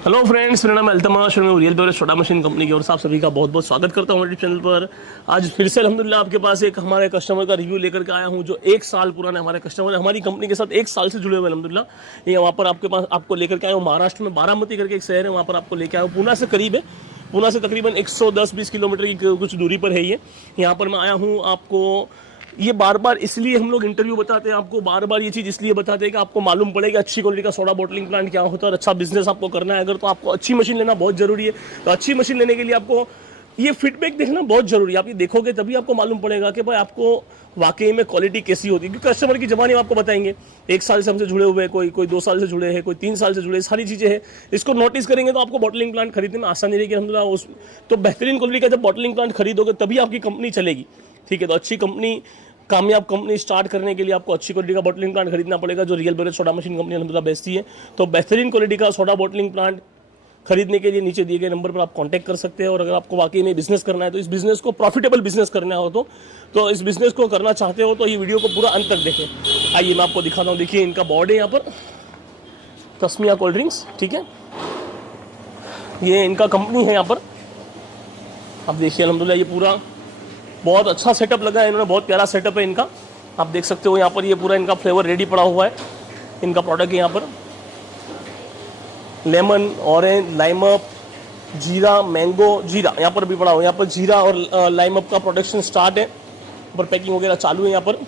Hello friends, मेरा नाम है अल्तमाश और मैं रियल बेवरेज छोटा मशीन कंपनी की ओर से आप सभी का बहुत बहुत स्वागत करता हूँ हमारे चैनल पर। आज फिर से अल्हम्दुलिल्लाह आपके पास एक हमारे कस्टमर का रिव्यू लेकर के आया हूँ जो 1 साल पुराना है। हमारे कस्टमर हमारी कंपनी के साथ 1 साल से जुड़े हुए अल्हम्दुलिल्लाह। ये वहाँ पर आपके पास आपको लेकर के आया हूँ महाराष्ट्र में बारामती करके एक शहर है, वहाँ पर आपको लेकर आया हूँ। पूना से करीब है, पूना से तकरीबन 110-20 किलोमीटर की कुछ दूरी पर है ये। यहाँ पर मैं आया हूँ आपको ये बार बार इसलिए हम लोग इंटरव्यू बताते हैं आपको, बार बार ये चीज़ इसलिए बताते हैं कि आपको मालूम पड़े कि अच्छी क्वालिटी का सोडा बॉटलिंग प्लांट क्या होता है और अच्छा बिजनेस आपको करना है अगर, तो आपको अच्छी मशीन लेना बहुत जरूरी है। तो अच्छी मशीन लेने के लिए आपको ये फीडबैक देखना बहुत जरूरी है। आप ये देखोगे तभी आपको मालूम पड़ेगा कि भाई आपको वाकई में क्वालिटी कैसी होती है, क्योंकि कस्टमर की जबानी आपको बताएंगे। 1 साल से हमसे जुड़े हुए, कोई 2 साल से जुड़े हैं, कोई 3 साल से जुड़े, सारी चीज़ें हैं। इसको नोटिस करेंगे तो आपको बॉटलिंग प्लांट खरीदने में आसानी रहेगी अल्हम्दुलिल्लाह। उस तो बेहतरीन क्वालिटी का जब बॉटलिंग प्लांट खरीदोगे तभी आपकी कंपनी चलेगी। ठीक है, तो अच्छी कंपनी, कामयाब कंपनी स्टार्ट करने के लिए आपको अच्छी क्वालिटी का बॉटलिंग प्लांट खरीदना पड़ेगा, जो real beverage soda machine company अल्हम्दुलिल्लाह बेचती है। तो बेहतरीन क्वालिटी का सोडा बॉटलिंग प्लांट खरीदने के लिए नीचे दिए गए नंबर पर आप कांटेक्ट कर सकते हैं। और अगर आपको वाकई में बिजनेस करना है, तो इस बिजनेस को प्रॉफिटेबल बिजनेस करना हो तो इस बिजनेस को करना चाहते हो तो ये वीडियो को पूरा अंत तक देखें। आइए मैं आपको दिखाता हूँ। देखिए इनका बोर्ड है यहाँ पर, तस्मिया कोल्ड ड्रिंक्स। ठीक है, ये इनका कंपनी है यहाँ पर। आप देखिए अल्हम्दुलिल्लाह ये पूरा बहुत अच्छा सेटअप लगा है इन्होंने, बहुत प्यारा सेटअप है इनका। आप देख सकते हो यहाँ पर ये पूरा इनका फ्लेवर रेडी पड़ा हुआ है। इनका प्रोडक्ट है यहाँ पर लेमन, ऑरेंज, लाइम अप, जीरा, मैंगो, जीरा यहाँ पर भी पड़ा हुआ है। यहाँ पर जीरा और लाइम अप का प्रोडक्शन स्टार्ट है, ऊपर पैकिंग वगैरह चालू है। यहाँ पर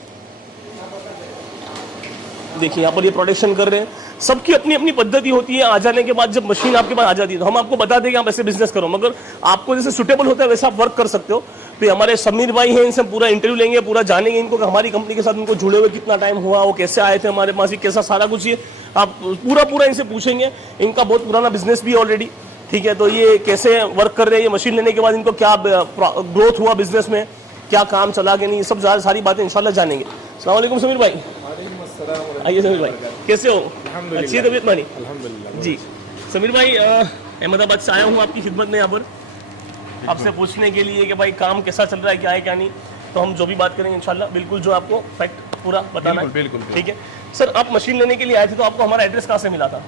देखिए यहाँ पर ये प्रोडक्शन कर रहे हैं। सबकी अपनी अपनी पद्धति होती है। आ जाने के बाद जब मशीन आपके पास आ जाती है तो हम आपको बता दें कि आप ऐसे बिजनेस करो, मगर आपको जैसे सुटेबल होता है वैसे आप वर्क कर सकते हो। तो हमारे समीर भाई हैं, इनसे पूरा इंटरव्यू लेंगे, पूरा जानेंगे इनको कि हमारी कंपनी के साथ उनको जुड़े हुए कितना टाइम हुआ, वो कैसे आए थे हमारे पास, कैसा सारा कुछ ये आप पूरा इनसे पूछेंगे। इनका बहुत पुराना बिजनेस भी ऑलरेडी। ठीक है, तो ये कैसे वर्क कर रहे हैं, ये मशीन लेने के बाद इनको क्या ग्रोथ हुआ बिजनेस में, क्या काम चला कि नहीं, सब सारी बातें इंशाल्लाह जानेंगे। अस्सलाम वालेकुम समीर भाई। आइए समीर भाई, कैसे हो? अच्छी है तबीयत पानी? जी समीर भाई, अहमदाबाद से आया हूँ आपकी खिदमत में यहाँ पर आपसे पूछने के लिए कि भाई काम कैसा चल रहा है, क्या है क्या नहीं। तो हम जो भी बात करेंगे इंशाल्लाह बिल्कुल जो आपको फैक्ट पूरा बताना है। बिल्कुल। ठीक है सर, आप मशीन लेने के लिए आए थे तो आपको हमारा एड्रेस कहाँ से मिला था?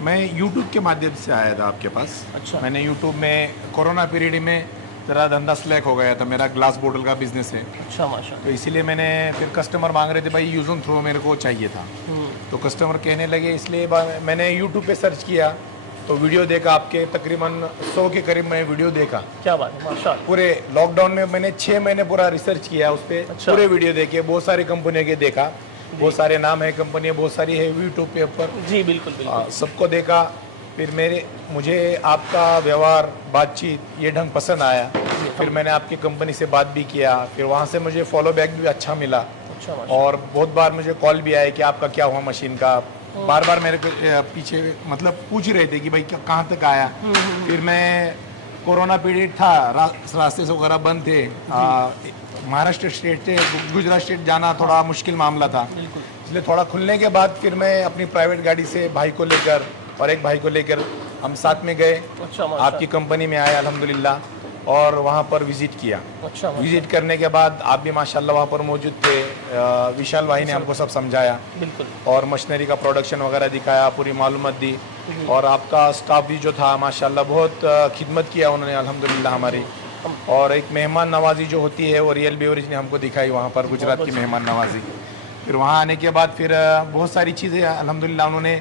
मैं YouTube के माध्यम से आया था आपके पास। अच्छा। मैंने YouTube में कोरोना पीरियड में तेरा धंधा स्लैक हो गया था, मेरा ग्लास बोतल का बिजनेस है। अच्छा माशा। तो इसीलिए मैंने फिर कस्टमर मांग रहे थे भाई यूज एंड थ्रो मेरे को चाहिए था। तो कस्टमर कहने लगे, इसलिए मैंने YouTube पे सर्च किया तो वीडियो देखा आपके, तकरीबन 100 के करीब मैं वीडियो देखा। क्या बात है, माशा। पूरे लॉकडाउन में मैंने 6 महीने पूरा रिसर्च किया उस पर। अच्छा। पूरे वीडियो देखे, बहुत सारी कंपनियों के देखा, बहुत सारे नाम है कंपनियाँ, बहुत सारी है यूट्यूब पे ऊपर। जी बिल्कुल बिल्कुल। सबको देखा। फिर मुझे आपका व्यवहार, बातचीत, ये ढंग पसंद आया। फिर मैंने आपकी कंपनी से बात भी किया, फिर वहाँ से मुझे फॉलो बैक भी अच्छा मिला। अच्छा माशा। और बहुत बार मुझे कॉल भी आया कि आपका क्या हुआ मशीन का। बार बार मेरे को पीछे मतलब पूछ रहे थे कि भाई कहाँ तक आया। फिर मैं कोरोना पीरियड था, रास्ते से वगैरह बंद थे, महाराष्ट्र स्टेट से गुजरात स्टेट जाना थोड़ा मुश्किल मामला था। इसलिए थोड़ा खुलने के बाद फिर मैं अपनी प्राइवेट गाड़ी से भाई को लेकर और एक भाई को लेकर हम साथ में गए। अच्छा आपकी कंपनी में आए अल्हम्दुलिल्लाह, और वहाँ पर विजिट किया। अच्छा विजिट करने के बाद आप भी माशाल्लाह वहाँ पर मौजूद थे। विशाल भाई ने हमको सब समझाया बिल्कुल। और मशीनरी का प्रोडक्शन वगैरह दिखाया, पूरी मालूमात दी। और आपका स्टाफ भी जो था माशाल्लाह बहुत खिदमत किया उन्होंने अल्हम्दुलिल्लाह हमारी। और एक मेहमान नवाजी जो होती है वो रियल बेवरेज ने हमको दिखाई वहाँ पर, गुजरात की मेहमान नवाजी। फिर वहाँ आने के बाद फिर बहुत सारी चीज़ें अल्हम्दुलिल्लाह उन्होंने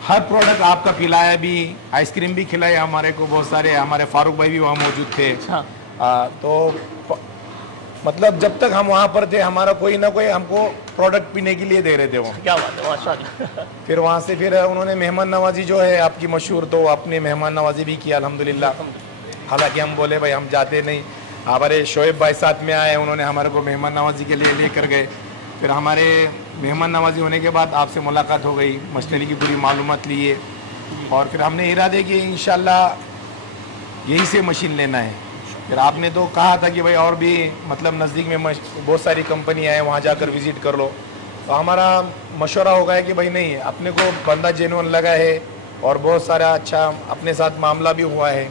हर प्रोडक्ट आपका पिलाया भी, आइसक्रीम भी खिलाई हमारे को बहुत सारे। हमारे फारूक भाई भी वहाँ मौजूद थे। अच्छा। तो मतलब जब तक हम वहाँ पर थे हमारा कोई ना कोई हमको प्रोडक्ट पीने के लिए दे रहे थे वो। क्या बात है, माशाल्लाह। फिर वहाँ से फिर उन्होंने मेहमान नवाजी जो है आपकी मशहूर, तो अपने मेहमान नवाजी भी किया अल्हम्दुलिल्लाह। हालांकि हम बोले भाई हम जाते नहीं, हमारे शोएब भाई साथ में आए, उन्होंने हमारे को मेहमान नवाजी के लिए लेकर गए। फिर हमारे मेहमान नवाजी होने के बाद आपसे मुलाकात हो गई, मशीनरी की पूरी मालूमात लिए, और फिर हमने इरादे किए इंशाल्लाह यहीं से मशीन लेना है। फिर आपने तो कहा था कि भाई और भी मतलब नज़दीक में बहुत सारी कंपनियाँ हैं, वहाँ जाकर विज़िट कर लो। तो हमारा मशवरा हो गया कि भाई नहीं, अपने को बंदा जेन्युइन लगा है और बहुत सारा अच्छा अपने साथ मामला भी हुआ है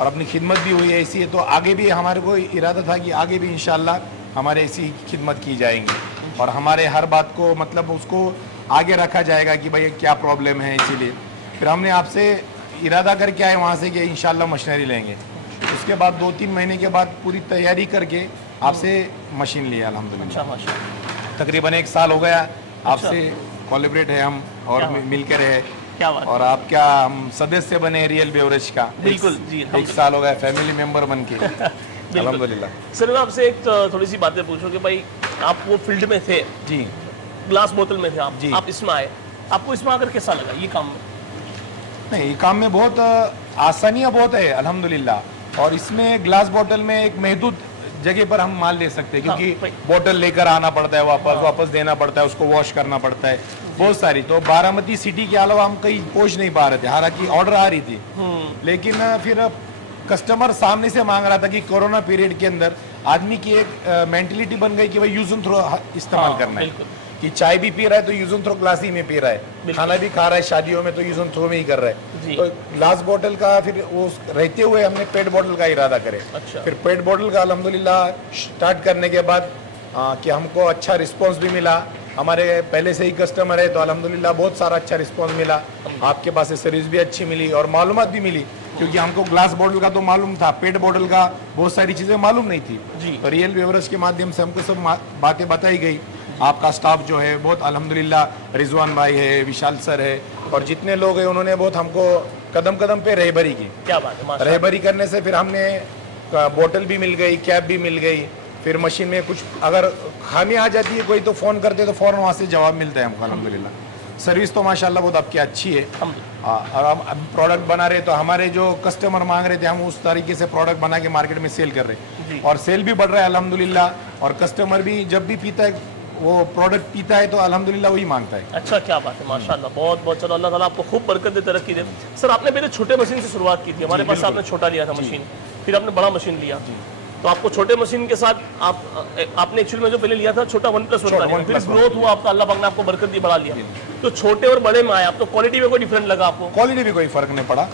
और अपनी खिदमत भी हुई है। इसी तो आगे भी हमारे को इरादा था कि आगे भी इंशाल्लाह हमारे ऐसी खिदमत की जाएंगी और हमारे हर बात को मतलब उसको आगे रखा जाएगा कि भाई क्या प्रॉब्लम है। इसीलिए फिर हमने आपसे इरादा करके आए वहाँ से कि इंशाल्लाह मशीनरी लेंगे। उसके बाद 2-3 महीने के बाद पूरी तैयारी करके आपसे मशीन लिया अल्हम्दुलिल्लाह। अच्छा माशाल्लाह, तकरीबन 1 साल हो गया आपसे कोलैबोरेट है हम और मिलकर है। क्या बात है। और आप क्या हम सदस्य बने रियल बेवरेज का। बिल्कुल जी, 1 साल हो गया फैमिली मेंबर बन के अल्हम्दुलिल्लाह। सर मैं आपसे एक थोड़ी सी बातें पूछूं कि भाई आप वो फील्ड में थे, जी ग्लास बोतल में थे आप जी। आप इसमें आए, आपको इसमें आकर कैसा लगा ये काम में? नहीं, ये काम में बहुत आसानियाँ बहुत है अल्हम्दुलिल्लाह। और इसमें ग्लास बोतल में एक महदूद जगह पर हम माल ले सकते हैं, क्योंकि भाई। बोतल लेकर आना पड़ता है, वापस देना पड़ता है, उसको वॉश करना पड़ता है, बहुत सारी। तो बारामती सिटी के अलावा हम कहीं पहुंच नहीं पा रहे थे, हालांकि ऑर्डर आ रही थी, लेकिन फिर कस्टमर सामने से मांग रहा था कि कोरोना पीरियड के अंदर आदमी की एक मेंटेलिटी बन गई कि भाई यूज एंड थ्रो इस्तेमाल करना है, बिल्कुल। कि चाय भी पी रहा है तो यूज एंड थ्रो ग्लास ही में पी रहा है, खाना भी खा रहा है शादियों में तो यूज एंड थ्रो में ही कर रहा जी। है। तो ग्लास बोतल का फिर वो रहते हुए हमने पेट बोतल का इरादा करे। अच्छा। फिर पेट बोतल का अल्हम्दुलिल्लाह स्टार्ट करने के बाद कि हमको अच्छा रिस्पांस भी मिला, हमारे पहले से ही कस्टमर है तो अल्हम्दुलिल्लाह बहुत सारा अच्छा रिस्पांस मिला, आपके पास से सर्विस भी अच्छी मिली और मालूमात भी मिली, क्योंकि हमको ग्लास बोतल का तो मालूम था, पेट बोतल का बहुत सारी चीज़ें मालूम नहीं थी। जी। तो रियल बेवरेज के माध्यम से हमको सब बातें बताई गई। आपका स्टाफ जो है बहुत अल्हम्दुलिल्लाह, रिजवान भाई है, विशाल सर है और जितने लोग हैं उन्होंने बहुत हमको कदम कदम पे रहबरी की। क्या बात है माशाल्लाह। रहबरी करने से फिर हमने बोतल भी मिल गई, कैप भी मिल गई, फिर मशीन में कुछ अगर खामी आ जाती है कोई तो फ़ोन करते तो फ़ौरन वहाँ से जवाब मिलता है हमको अल्हम्दुलिल्लाह। सर्विस तो माशाल्लाह बहुत आपकी अच्छी है। और हम अब प्रोडक्ट बना रहे तो हमारे जो कस्टमर मांग रहे थे हम उस तरीके से प्रोडक्ट बना के मार्केट में सेल कर रहे हैं और सेल भी बढ़ रहा है अल्हम्दुलिल्लाह। और कस्टमर भी जब भी पीता है वो प्रोडक्ट पीता है तो अल्हम्दुलिल्लाह वही मांगता है। अच्छा, क्या बात है माशाल्लाह, बहुत बहुत चलो अल्लाह ताला आपको खूब बरकत दे, तरक्की दे। सर आपने पहले छोटे मशीन से शुरुआत की थी, हमारे पास आपने छोटा लिया था मशीन, फिर आपने बड़ा मशीन लिया, तो आपको छोटे मशीन के साथ आपने एक्चुअली में जो पहले लिया था छोटा 1+1 का लिया, फिर ग्रोथ हुआ आपका, अल्लाह पाक ने आपको बरकत दी, बढ़ा लिया, तो छोटे और बड़े में आया, आप तो क्वालिटी में कोई डिफरेंट लगा आपको? क्वालिटी में कोई फर्क नहीं पड़ा,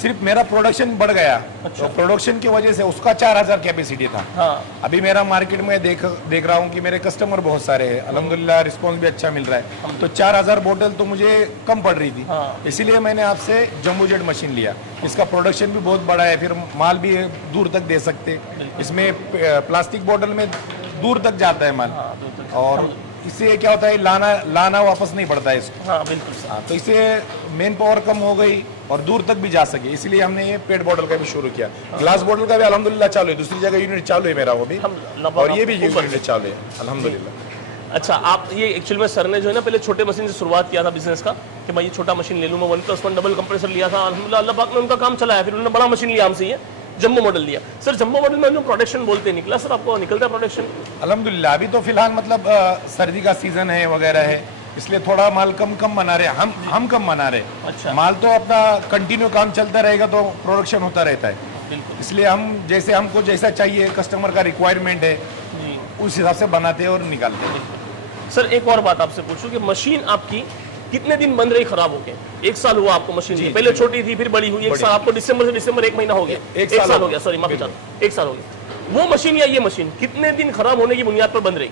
सिर्फ मेरा प्रोडक्शन बढ़ गया। अच्छा। तो प्रोडक्शन की वजह से उसका 4000 कैपेसिटी था। हाँ। अभी मेरा मार्केट में देख रहा हूँ कि मेरे कस्टमर बहुत सारे हैं अल्हम्दुलिल्लाह, रिस्पांस भी अच्छा मिल रहा है, तो 4000 बोतल तो मुझे कम पड़ रही थी। हाँ। इसीलिए मैंने आपसे जम्बो जेट मशीन लिया, इसका प्रोडक्शन भी बहुत बड़ा है, फिर माल भी दूर तक दे सकते, इसमें प्लास्टिक बोतल में दूर तक जाता है माल। हाँ, बिल्कुल। और इससे क्या होता है लाना वापस नहीं पड़ता है इसको। हाँ बिल्कुल सर। हाँ, तो इससे मेन पावर कम हो गई और दूर तक भी जा सके, इसलिए हमने ये पेट बॉटल का भी शुरू किया। ग्लास बॉटल का भी अल्हम्दुलिल्लाह चालू है, दूसरी जगह यूनिट चालू है मेरा वो भी, और ये भी यूनिट चालू है अल्हम्दुलिल्लाह। अच्छा, आप ये एक्चुअली में सर ने जो है ना पहले छोटे मशीन से शुरुआत किया था बिजनेस का कि भाई ये छोटा मशीन ले लूँ, मैं 1+1 डबल कंप्रेसर लिया था, अल्हम्दुलिल्लाह अल्लाह पाक ने उनका काम चलाया, फिर उन्होंने बड़ा मशीन लिया हमसे, ये जम्बो मॉडल लिया। सर जम्बो मॉडल में जो प्रोडक्शन बोलते हैं निकला सर, आपको निकलता है प्रोडक्शन? अल्हम्दुलिल्लाह अभी तो फिलहाल मतलब सर्दी का सीजन है वगैरह है, इसलिए थोड़ा माल कम बना रहे हैं, हम कम बना रहे हैं। अच्छा। माल तो अपना कंटिन्यू काम चलता रहेगा तो प्रोडक्शन होता रहता है, बिल्कुल। इसलिए हमको जैसा चाहिए कस्टमर का रिक्वायरमेंट है जी उस हिसाब से बनाते हैं और निकालते हैं। सर एक और बात आपसे पूछूं कि मशीन आपकी कितने दिन बंद रही खराब होके? 1 साल हुआ आपको मशीन ली, पहले छोटी थी फिर बड़ी हुई, 1 साल आपको दिसंबर से दिसंबर 1 महीना हो गया, 1 साल हो गया, सॉरी माफी चाहता, 1 साल हो गया। वो मशीन या ये मशीन कितने दिन खराब होने की बुनियाद पर बंद रही?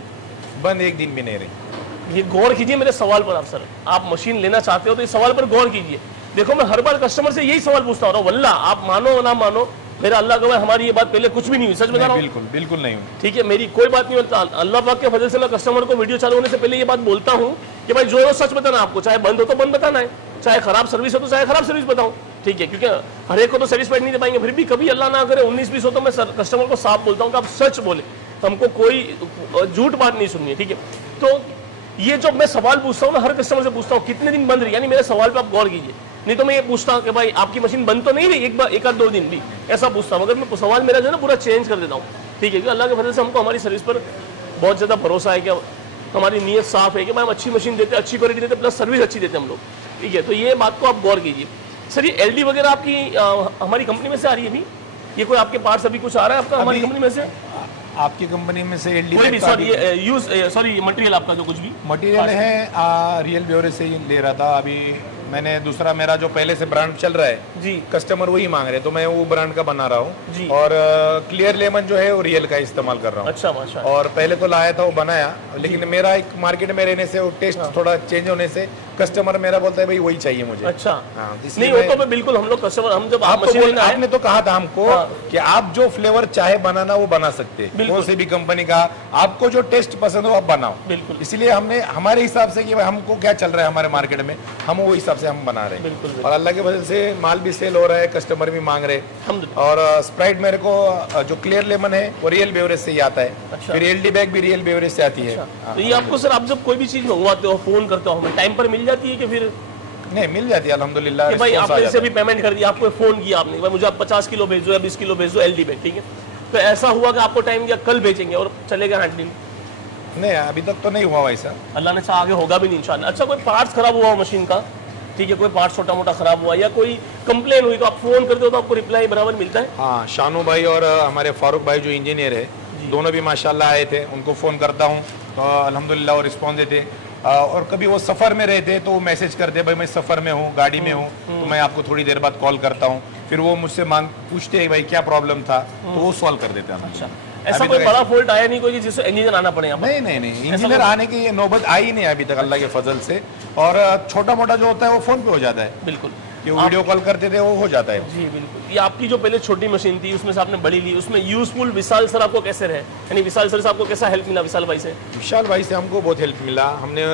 बंद 1 दिन भी नहीं रही। ये गौर कीजिए मेरे सवाल पर। आप सर आप मशीन लेना चाहते हो तो इस सवाल पर गौर कीजिए। देखो मैं हर बार कस्टमर से यही सवाल पूछता हूँ, वल्लाह आप मानो ना मानो, मेरा अल्लाह गवाह हमारी ये बात पहले कुछ भी नहीं हुई, सच बता रहा हूँ। बिल्कुल बिल्कुल नहीं हुई। ठीक है, मेरी कोई बात नहीं होता, अल्लाह पाक के फजल से मैं कस्टमर को वीडियो चालू होने से पहले ये बात बोलता हूँ कि भाई जो सच बताना आपको, चाहे बंद हो तो बंद बताना है, चाहे खराब सर्विस हो तो चाहे खराब सर्विस बताऊँ, ठीक है, क्योंकि हर एक को तो सेटिस्फाइड नहीं दे पाएंगे, फिर भी कभी अल्लाह ना करे 19-20 हो तो मैं कस्टमर को साफ बोलता हूँ कि आप सच बोले, हमको कोई झूठ बात नहीं सुननी है, ठीक है। तो ये जो मैं सवाल पूछता हूँ ना हर कस्टमर से पूछता हूँ कितने दिन बंद रही, यानी मेरे सवाल पे आप गौर कीजिए, नहीं तो मैं ये पूछता हूँ कि भाई आपकी मशीन बंद तो नहीं रही एक आध 2 दिन भी, ऐसा पूछता हूँ, मगर मैं सवाल मेरा जो है ना पूरा चेंज कर देता हूँ, ठीक है, क्योंकि अल्लाह के फजल से हमको हमारी सर्विस पर बहुत ज़्यादा भरोसा है कि हमारी नीयत साफ है कि भाई हम अच्छी मशीन देते, अच्छी क्वालिटी देते, प्लस सर्विस अच्छी देते हम लोग, ठीक है। तो ये बात को आप गौर कीजिए। सर ये LD वगैरह आपकी हमारी कंपनी में से आ रही है अभी, ये कोई आपके पार्ट्स अभी कुछ आ रहा है आपका हमारी कंपनी में से? आपकी कंपनी में से कोई भी सॉरी मटेरियल आपका जो कुछ भी मटेरियल है रियल ब्योरे से ही ले रहा था। अभी मैंने दूसरा मेरा जो पहले से ब्रांड चल रहा है जी, कस्टमर वही मांग रहे तो मैं वो ब्रांड का बना रहा जी। हूँ, और क्लियर लेमन जो है वो रियल का इस्तेमाल कर रहा हूँ। अच्छा माशाल्लाह। और पहले तो लाया था वो बनाया, लेकिन मेरा एक मार्केट में रहने से वो टेस्ट थोड़ा चेंज होने से कस्टमर मेरा बोलता है भाई वही चाहिए मुझे। अच्छा हाँ, नहीं इसलिए वो तो मैं बिल्कुल हम लोग कस्टमर हम जब आप तो मशीन लेने आए आपने तो कहा था हमको कि आप जो फ्लेवर चाहे बनाना वो बना सकते हैं, बिल्कुल। कौन सी भी कंपनी का आपको जो टेस्ट पसंद हो आप बनाओ। बिल्कुल इसलिए हमने हमारे हिसाब से कि भाई हमको क्या चल रहा है हमारे मार्केट में, हम वो हिसाब से हम बना रहे हैं। बिल्कुल और अल्लाह की वजह से माल भी सेल हो रहा है, कस्टमर भी मांग रहे हैं। अल्हम्दुलिल्लाह। और स्प्राइट मेरे को जो क्लियर लेमन है वो रियल बेवरेज से ही आता है, अच्छा। फिर एलडी बैग भी रियल बेवरेज से आती है। तो ये आपको सर आप जब कोई भी चीज मंगवाते हो फोन करते हो हमें टाइम पर मिल जाती है कि फिर नहीं मिल जाती है अल्हम्दुलिल्लाह। कि भाई response आ आपने जाता जैसे है। भी पेमेंट कर दिया आपको फोन किया आपने भाई मुझे आप 50 किलो भेज दो या 20 किलो भेज दो एलडी बैग, ठीक है तो ऐसा हुआ कि आपको टाइम दिया कल भेजेंगे और चलेगा हैंडलिंग? नहीं अभी तक तो नहीं हुआ वैसा। अल्लाह ने चाहा आगे होगा भी नहीं इंशाल्लाह। अच्छा कोई पार्ट्स खराब हुआ हो मशीन का, ठीक है कोई पार्ट छोटा मोटा खराब हुआ या कोई कंप्लेन हुई तो आप फोन करते हो तो आपको रिप्लाई बराबर मिलता है? हाँ शानू भाई और हमारे फारूक भाई जो इंजीनियर है दोनों भी माशाल्लाह आए थे, उनको फ़ोन करता हूँ तो अल्हम्दुलिल्लाह वो रिस्पॉन्स देते। और कभी वो सफ़र में रहते तो वो मैसेज करते भाई मैं सफ़र में हूँ गाड़ी में हूँ तो मैं आपको थोड़ी देर बाद कॉल करता हूँ, फिर वो मुझसे पूछते हैं भाई क्या प्रॉब्लम था तो वो सॉल्व कर देते हैं। अच्छा ऐसा कोई बड़ा फॉल्ट आया नहीं कोई कि जिससे इंजीनियर आना पड़े यहाँ पर? नहीं इंजीनियर आने की ये नौबत आई नहीं अभी तक अल्लाह के फजल से। और छोटा मोटा जो होता है वो फ़ोन पे हो जाता है, बिल्कुल कि वो वीडियो कॉल करते थे वो हो जाता है। जी बिल्कुल। ये आपकी जो पहले छोटी मशीन थी उसमें से आपने बड़ी ली, उसमें यूजफुल विशाल सर आपको कैसे रहे, यानी विशाल सर से आपको कैसा हेल्प मिला विशाल भाई से? विशाल भाई से हमको बहुत हेल्प मिला। हमने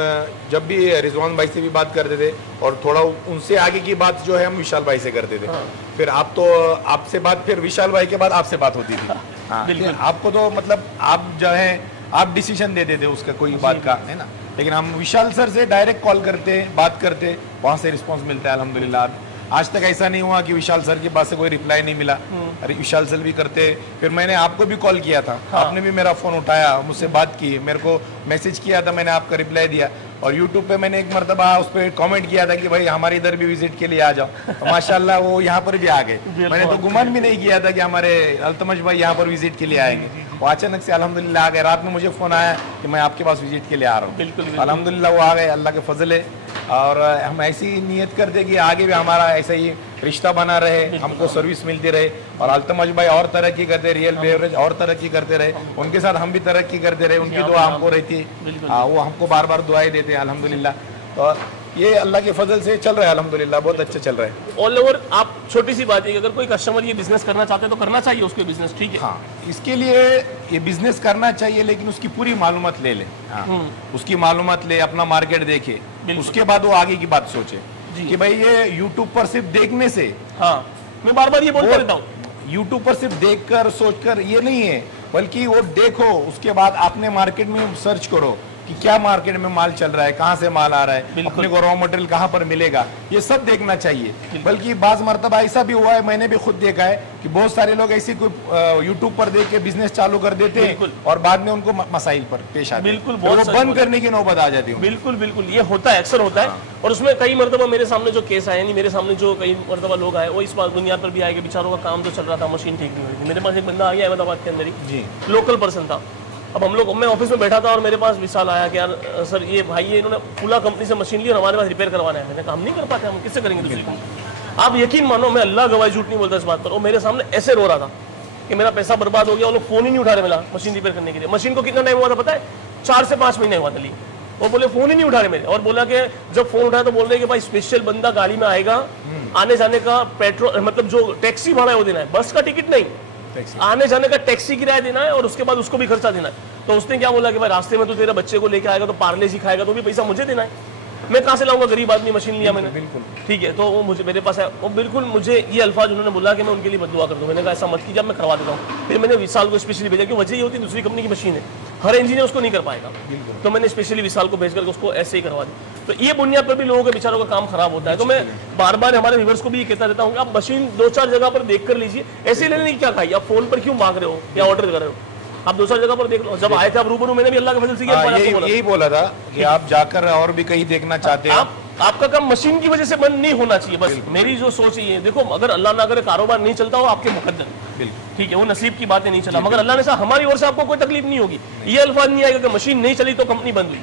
जब भी रिजवान भाई से भी बात करते थे और थोड़ा उनसे आगे की बात जो है हम विशाल भाई से करते थे। फिर आप तो आपसे बात, फिर विशाल भाई के बाद आपसे बात होती थी। हाँ, बिल्कुल। आपको तो मतलब आप जो है आप डिसीजन देते थे उसका कोई बात का, है ना, लेकिन हम विशाल सर से डायरेक्ट कॉल करते बात करते वहाँ से रिस्पॉन्स मिलता है अल्हम्दुलिल्लाह। आज तक ऐसा नहीं हुआ कि विशाल सर के पास से कोई रिप्लाई नहीं मिला। अरे विशाल सर भी करते, फिर मैंने आपको भी कॉल किया था, आपने भी मेरा फ़ोन उठाया, मुझसे बात की, मेरे को मैसेज किया था, मैंने आपका रिप्लाई दिया। और यूट्यूब पे मैंने एक मरतबा उस पर कमेंट किया था कि भाई हमारे इधर भी विजिट के लिए आ जाओ, तो माशाल्लाह वो यहाँ पर भी आ गए। मैंने तो गुमान भी नहीं किया था कि हमारे अल्तमश भाई यहाँ पर विजिट के लिए आएंगे, वो अचानक से अल्हम्दुलिल्लाह आ गए। रात में मुझे फ़ोन आया कि मैं आपके पास विजिट के लिए आ रहा हूँ। बिल्कुल अल्हम्दुलिल्लाह वो आ गए, अल्लाह के फजल है। और हम ऐसी नियत करते कि आगे भी हमारा ऐसा ही रिश्ता बना रहे, हमको सर्विस मिलती रहे और अल्तमश भाई और तरक्की करते, रियल बेवरेज और तरक्की करते रहे, उनके साथ हम भी तरक्की करते रहे, उनकी दुआ हमको रहती है। वो हमको बार बार दुआएं देते हैं अल्हम्दुलिल्लाह। तो ये अल्लाह के फजल से चल रहा है अल्हम्दुलिल्लाह, बहुत अच्छा चल रहा है। ऑल ओवर आप छोटी सी बात है कि अगर कोई कस्टमर ये बिजनेस करना चाहते हैं तो करना चाहिए उसको बिजनेस, ठीक है? हाँ इसके लिए ये बिजनेस करना चाहिए लेकिन उसकी पूरी मालूमात ले ले। हाँ, उसकी मालूमात ले, अपना मार्केट देखे, उसके बाद वो आगे की बात सोचे कि भाई ये यूट्यूब पर सिर्फ देखने से, हाँ मैं बार बार ये बोलता रहता हूँ यूट्यूब पर सिर्फ देखकर सोचकर ये नहीं है, बल्कि वो देखो उसके बाद अपने मार्केट में सर्च करो कि क्या मार्केट में माल चल रहा है, कहाँ से माल आ रहा है, अपने को रॉ मटेरियल कहाँ पर मिलेगा, ये सब देखना चाहिए। बल्कि बाज मरतबा ऐसा भी हुआ है, मैंने भी खुद देखा है कि बहुत सारे लोग ऐसे कोई यूट्यूब पर देख के बिजनेस चालू कर देते हैं और बाद में उनको मसाइल पर पेश आते हैं, बिल्कुल, वो बंद करने की नौबत आ जाती है। बिल्कुल बिल्कुल ये होता है, अक्सर होता है। और उसमें कई मरतबा मेरे सामने जो केस आए, नहीं मेरे सामने जो कई मरतबा लोग आए वो इस बात बुनियाद पर भी आए कि बेचारों का काम तो चल रहा था, मशीन ठीक नहीं हुई थी। मेरे पास एक बंदा आ गया अहमदाबाद के अंदर ही, जी लोकल पर्सन था। अब हम लोग मैं ऑफिस में बैठा था और मेरे पास विशाल आया कि यार सर ये भाई ये इन्होंने फुला कंपनी से मशीन ली और हमारे पास रिपेयर करवाना है। मैंने कहा हम नहीं कर पाते, हम किससे करेंगे दूसरी कंपनी। आप यकीन मानो मैं अल्लाह गवाही झूठ नहीं बोलता इस बात पर, और मेरे सामने ऐसे रो रहा था कि मेरा पैसा बर्बाद हो गया, वो लोग फोन ही नहीं उठा रहे मिला मशीन रिपेयर करने के लिए। मशीन को कितना टाइम हुआ था पता है? 4 से 5 महीने हुआ था ली, वो बोले फोन ही नहीं उठा रहे मेरे। और बोला कि जब फोन उठाया तो बोल रहे कि भाई स्पेशल बंदा गाड़ी में आएगा, आने जाने का पेट्रोल मतलब जो टैक्सी भाड़ा है वो देना है, बस का टिकट नहीं, आने जाने का टैक्सी किराया देना है और उसके बाद उसको भी खर्चा देना है। तो उसने क्या बोला कि भाई रास्ते में तो तेरे बच्चे को लेके आएगा तो पार्ले जी खाएगा तो भी पैसा मुझे देना है, मैं कहाँ से लाऊंगा, गरीब आदमी मशीन लिया मैंने, बिल्कुल ठीक है। तो वो मुझे मेरे पास है, वो बिल्कुल मुझे ये अल्फाज उन्होंने बोला कि मैं उनके लिए बददुआ कर दूं। मैंने कहा ऐसा मत कीजिए, मैं करवा देता हूँ। फिर मैंने विशाल को स्पेशली भेजा कि वजह ये होती है दूसरी कंपनी की मशीन है, हर इंजीनियर उसको नहीं कर पाएगा, तो मैंने स्पेशली विशाल को भेज करके उसको ऐसे ही करवा दी। तो ये बुनियाद पर भी लोगों के बेचारों का काम खराब होता है। तो मैं बार बार हमारे व्यूअर्स को भी ये कहता रहता हूँ कि आप मशीन 2-4 जगह पर देख कर लीजिए, ऐसे लेने की क्या खाई, आप फोन पर क्यों मांग रहे हो या ऑर्डर कर रहे हो, आप 2-4 जगह पर देख लो। जब आए थे आप रूबरू, मैंने भी अल्लाह के फजल से यही बोला था कि आप जाकर और भी कहीं देखना चाहते हैं। आपका काम मशीन की वजह से बंद नहीं होना चाहिए, बस मेरी जो सोच है ये। देखो अगर अल्लाह ना करे कारोबार नहीं चलता हो आपके मुकद्दर, ठीक है, वो नसीब की बातें नहीं चला, मगर अल्लाह ने चाहा हमारी ओर से आपको कोई तकलीफ नहीं होगी। ये अल्फाज नहीं आएगा कि मशीन नहीं चली तो कंपनी बंद हुई,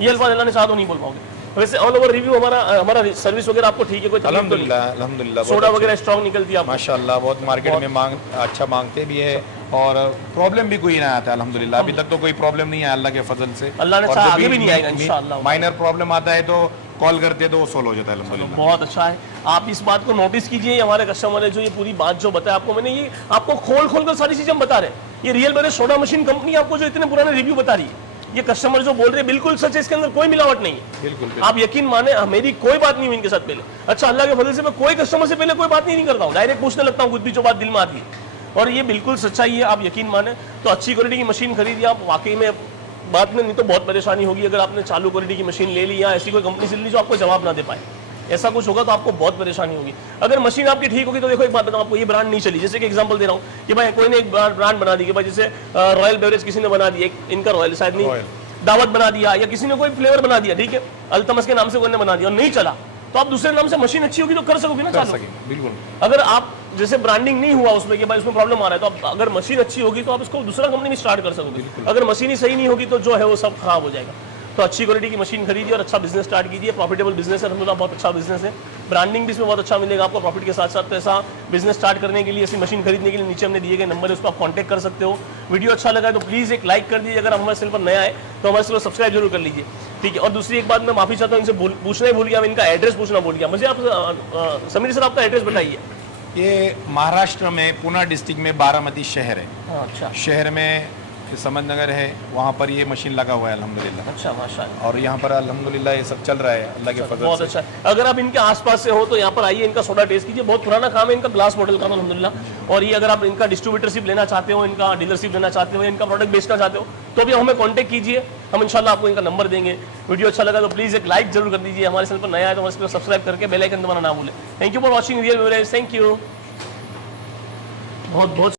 ये अल्फाज अल्लाह ने चाहा तो नहीं बोल पाओगे। वैसे ऑल ओवर रिव्यू हमारा सर्विस वगैरह आपको ठीक है, कोई तकलीफ तो नहीं? अल्हम्दुलिल्लाह सोडा वगैरह स्ट्रॉन्ग निकलती है माशाल्लाह, बहुत मार्केट में मांग अच्छा मांगते भी है और प्रॉब्लम भी कोई ना आता है अल्हम्दुलिल्लाह। अभी तक तो कोई प्रॉब्लम नहीं है अल्लाह के फजल से, अल्लाह ने चाहा आगे भी नहीं आएगा इंशाअल्लाह। माइनर प्रॉब्लम आता है तो कॉल करते तो वो सोल्व हो जाता है अल्हम्दुलिल्लाह। बहुत अच्छा है। आप इस बात को नोटिस कीजिए, हमारे कस्टमर ने जो ये पूरी बात जो बताया आपको, मैंने ये आपको खोल खोल कर सारी चीजें हम बता रहे हैं। ये real beverage soda machine company आपको जो इतने पुराने रिव्यू बता रही है, ये कस्टमर जो बोल रहे हैं बिल्कुल सच है, इसके अंदर कोई मिलावट नहीं है। बिल्कुल आप यकीन माने, मेरी कोई बात नहीं हुई इनके साथ पहले। अच्छा, अल्लाह के फजल से मैं कोई कस्टमर से पहले कोई बात नहीं करता हूँ, डायरेक्ट पूछने लगता हूँ कुछ भी जो बात दिल में आती है, और ये बिल्कुल सच्चाई है, आप यकीन माने। तो अच्छी क्वालिटी की मशीन खरीदिए आप, वाकई में बाद में नहीं तो बहुत परेशानी होगी अगर आपने चालू क्वालिटी की मशीन ले ली या ऐसी कोई कंपनी से ली जो आपको जवाब ना दे पाए। ऐसा कुछ होगा तो आपको बहुत परेशानी होगी। अगर मशीन आपकी ठीक होगी तो देखो एक बात बताऊं आपको, ये ब्रांड नहीं चली, जैसे कि एग्जांपल दे रहा हूं कि भाई कोई ने एक ब्रांड बना दी कि भाई जैसे रॉयल बेवरेज किसी ने बना दिया, इनका रॉयल शायद नहीं, दावत बना दिया, या किसी ने कोई फ्लेवर बना दिया, ठीक है, अल्तमस के नाम से कोई ने बना दिया और नहीं चला, तो आप दूसरे नाम से मशीन अच्छी होगी तो कर सकोगे ना चालू। बिल्कुल। अगर आप जैसे ब्रांडिंग नहीं हुआ उसमें कि भाई उसमें प्रॉब्लम आ रहा है, तो आप अगर मशीन अच्छी होगी तो आप इसको दूसरा कंपनी में स्टार्ट कर सकोगे। अगर मशीन ही सही नहीं होगी तो जो है वो सब खराब हो जाएगा। तो अच्छी क्वालिटी की मशीन खरीदिए और अच्छा बिजनेस स्टार्ट कीजिए। प्रॉफिटेबल बिजनेस है, अलहमदुलिल्लाह बहुत अच्छा बिजनेस है। ब्रांडिंग भी इसमें बहुत अच्छा मिलेगा आपको प्रॉफिट के साथ साथ। तो ऐसा बिजनेस स्टार्ट करने के लिए, ऐसी मशीन खरीदने के लिए नीचे हमने दिए गए नंबर है, उस पर आप कॉन्टैक्ट कर सकते हो। वीडियो अच्छा लगा है तो प्लीज़ एक लाइक कर दीजिए। अगर आप हमारे चैनल पर नया है तो हमारे चैनल को सब्सक्राइब जरूर कर लीजिए, ठीक है। और दूसरी एक बात मैं माफी चाहता हूँ, इनसे पूछना ही भूल गया, मैं इनका एड्रेस पूछना भूल गया। मुझे आप समीर सर आपका एड्रेस बताइए। ये महाराष्ट्र में पूना डिस्ट्रिक्ट में बारामती शहर है। अच्छा शहर में समझनगर है, वहाँ पर ये मशीन लगा हुआ है अल्हम्दुलिल्लाह। अच्छा, माशाल्लाह। और यहाँ पर अल्हम्दुलिल्लाह ये सब चल रहा है अल्लाह के फजल बहुत से। अच्छा है। अगर आप इनके आसपास से हो तो यहाँ पर आइए, इनका सोडा टेस्ट कीजिए। बहुत पुराना काम है इनका, ग्लास बॉटल का अल्हम्दुलिल्लाह। और ये अगर आप इनका डिस्ट्रीब्यूटरशिप लेना चाहते हो, इनका डीलरशिप लेना चाहते हो, इनका प्रोडक्ट बेचना चाहते हो तो भी हमें कॉन्टैक्ट कीजिए, हम इंशाल्लाह आपको इनका नंबर देंगे। वीडियो अच्छा लगा तो प्लीज़ एक लाइक जरूर कर दीजिए। हमारे चैनल पर नया है तो हमारे चैनल को सब्सक्राइब करके बेल आइकन दबाना ना भूलें। Thank you for watching real beverage. Thank you बहुत बहुत।